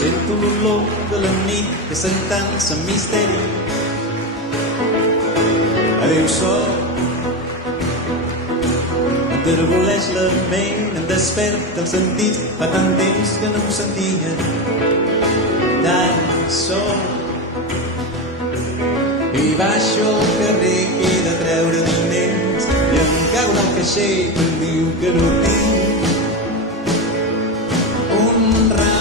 Sento l'olor de la nit que s'entansa amb misteri. Adéu sol, m'enterboleix la ment, em desperta els sentits. Fa tant temps que no em sentia tan sol. I baixo al carrer que he de treure diners i em cago en el caixer que em diu que no tinc un ral.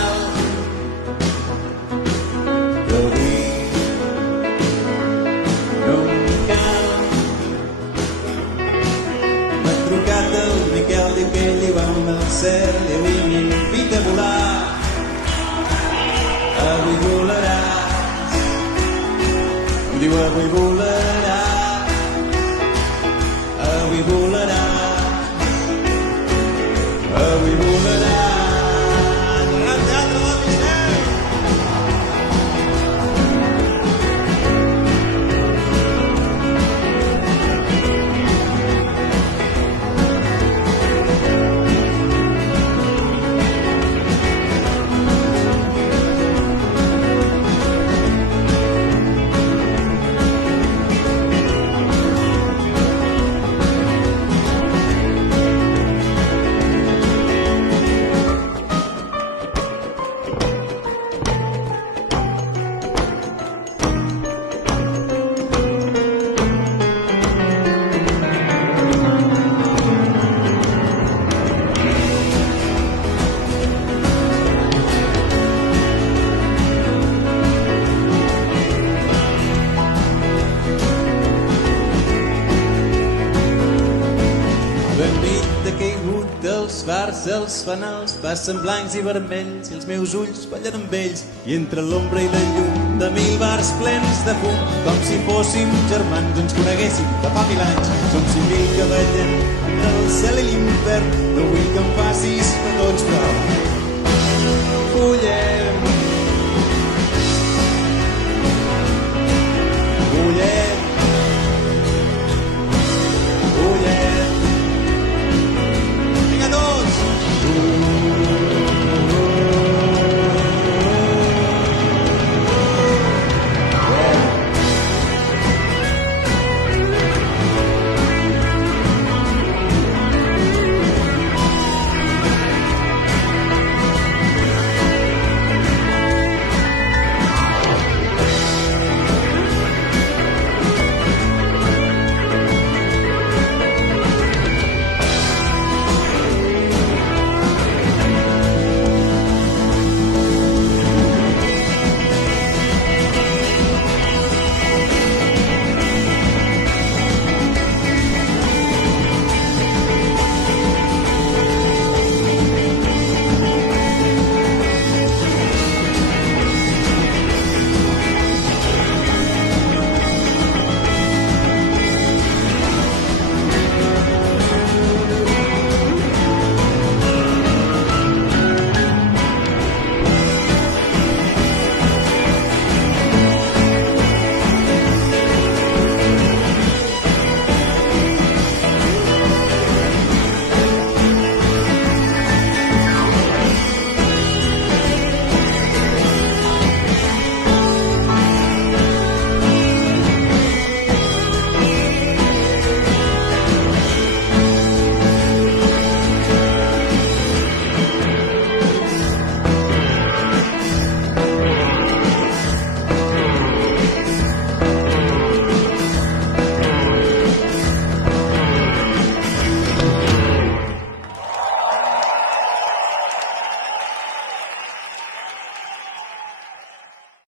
Diu que ell hi va al cel i avui m'invita a volar. Avui volaràs, em diu avui volaràs, avui volaràs, avui volaràs. Al Teatre del Misteri. La nit ha caigut dels fars, els fanals passen blancs i vermells i els meus ulls ballen amb ells. I entre l'ombra i la llum de 1000 bars plens de fum, com si fóssim germans ens coneguéssim de fa 1000 anys. Som civil que ballen entre el cel i l'infern, no vull que em facis petons, però fullem